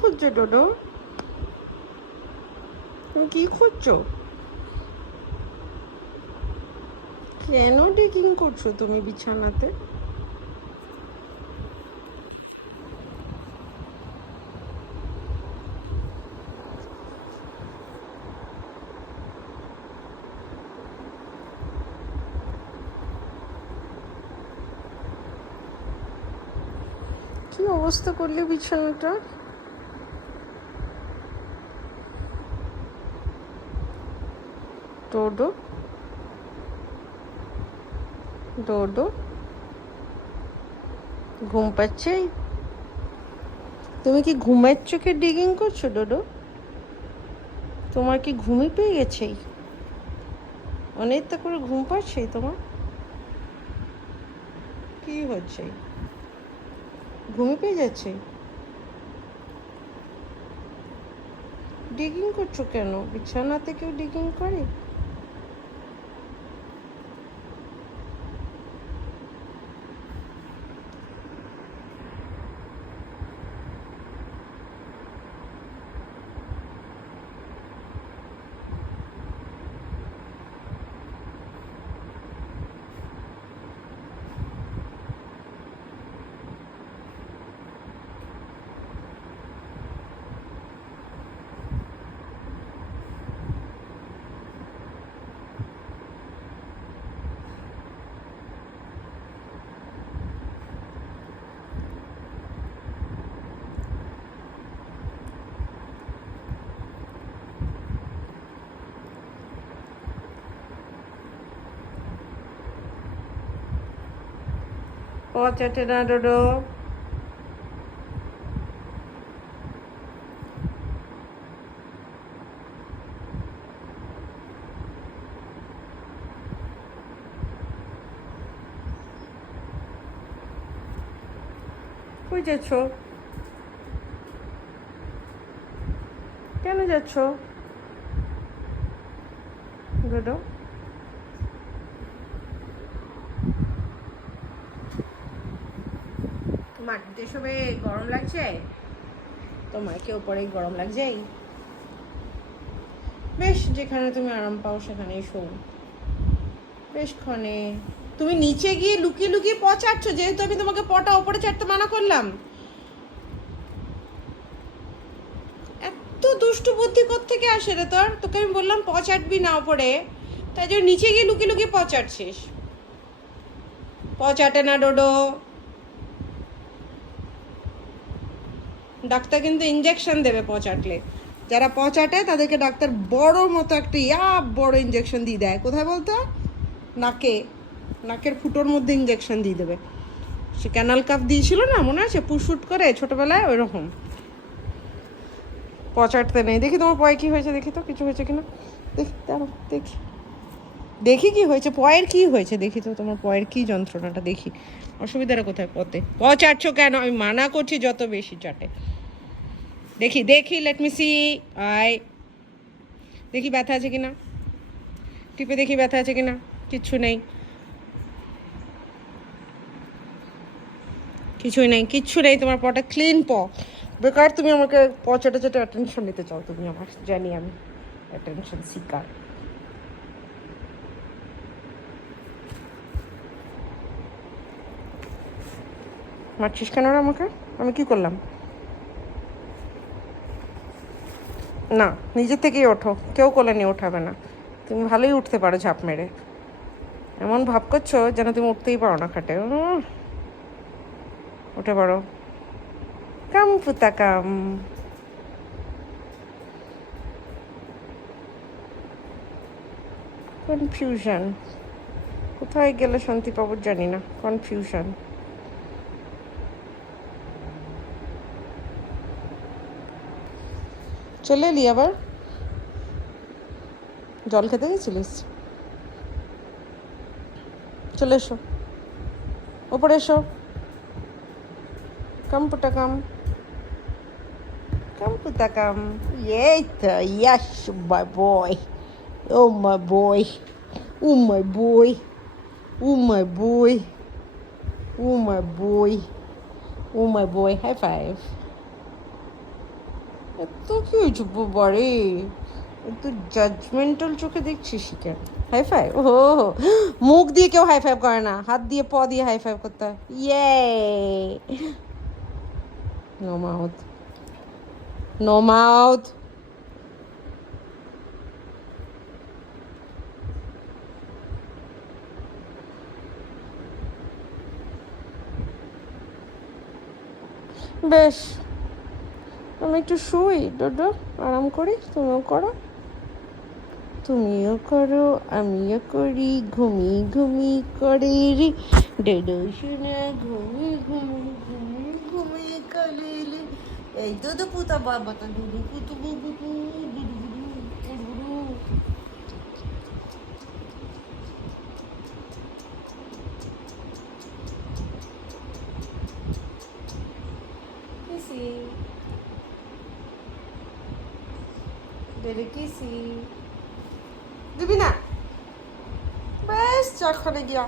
খুঁজছো ডোডো? তুমি কি খুঁজছো? কেন ডিকিং করছ তুমি বিছানাতে? কি অবস্থা করলে ডোডো ডোডো ঘুম পাচ্ছে? তুমি কি ঘুমের চোখে ডিগিং করছ, ডোডো? তোমার কি ঘুমই পেয়ে গেছে? অনেকটা করে ঘুম পাচ্ছে তোমার। কি হচ্ছে? ঘুমে পেয়ে যাচ্ছে? ডিগিং করছ কেন? বিছানাতে কেউ ডিগিং করে? পচাটে না ডোডো কই যাচ্ছ? কেন যাচ্ছ? ডোডো মাটিতে সবে গরম লাগছে? তোমার কেউ পরে গরম লাগছে বেশ, যেখানে তুমি আরাম পাও সেখানেই শোও বেশ, ক্ষণে। তুমি নিচে গিয়ে লুকিয়ে লুকিয়ে পচাচ্ছ যেহেতু আমি তোমাকে পটা ওপরে চাটতে মানা করলাম। এত দুষ্টু বুদ্ধি থেকে আসে রে তোর? তোকে আমি বললাম পচাটবি না ওপরে। তাই জন্য নিচে গিয়ে লুকিয়ে লুকিয়ে পচাটছিস পচাটে না, ডোডো। ডাক্তার কিন্তু ইঞ্জেকশন দেবে পচাটলে। যারা পচাটে তাদেরকে ডাক্তার বড় মতো একটা, ইয়া, বড় ইঞ্জেকশন দিয়ে দেয়। কোথায় বলতো? নাকে। নাকের ফুটোর মধ্যে ইঞ্জেকশন দিয়ে দেবে। সে ক্যানাল কাপ দিয়েছিল না, মনে আছে? পুশুট করে ছোটবেলায় ওই রকম পচাটতে নেই। দেখি তোমার পয়ে কি হয়েছে, দেখি তো, কিছু হয়েছে কিনা। দেখি দাঁড়ো দেখি। দেখি কি হয়েছে, পয়ের কি হয়েছে, দেখি তো তোমার পয়ের কি যন্ত্রণাটা, দেখি। অসুবিধাটা কোথায়? পথে। প চাটছো কেন? আমি মানা করছি যত বেশি চাটে। দেখি দেখি লেট মি সি আয় দেখি ব্যথা আছে কিনা টিপে দেখি ব্যথা আছে কিনা কিচ্ছু নেই কিছুই নেই কিচ্ছু নেই তোমার পটা ক্লিন প বেকার তুমি আমাকে প চেটে চেটে অ্যাটেনশন নিতে চাও তুমি আমার জানি আমি অ্যাটেনশন শিকার মারছিস কেন আমাকে আমি কি করলাম না নিজের থেকেই ওঠো। কেউ কোলে নিয়ে ওঠাবে না। তুমি ভালোই উঠতে পারো ঝাঁপ মেরে। এমন ভাব করছ যেন তুমি উঠতেই পারো না খাটে। উঠে পারো কাম পুতা কাম। কনফিউশন। কোথায় গেলে শান্তি পাবো জানি না। কনফিউশন। চলে এলি আবার? জল খেতে গেছিলিস? চলে এসো। ওপরে এসো। কাম পুটা কাম। কাম পুটা কাম। এই তো, ইয়াস মাই বয়। ও মাই বয়। ও মাই বয়। ও মাই বয়। ও মাই বয়। ও মাই বয়। High five. এত কি হয়েছে বারে এত জাজমেন্টাল চোখে দেখছিস কেন? হাই ফাইভ ও মুখ দিয়ে কেউ হাই ফাইভ করে না, হাত দিয়ে, প দিয়ে হাই ফাইভ করতে হয়। ইয়ে নো মাউথ বেশ। আমি একটু শুই, ডোডো, আরাম করি, তুমিও করো। তুমিও করো, আমিও করি, ঘুমি ঘুমি করে, রে। ডোডো শুনে ঘুমি ঘুমি ঘুমি ঘুমি করে, রে। এই তো পুতা বাবা তো দুধু পুতু বুবু দুধু বুধু কিসি বেরে কিসি দিবি না? বেশ চাখানে গিয়া।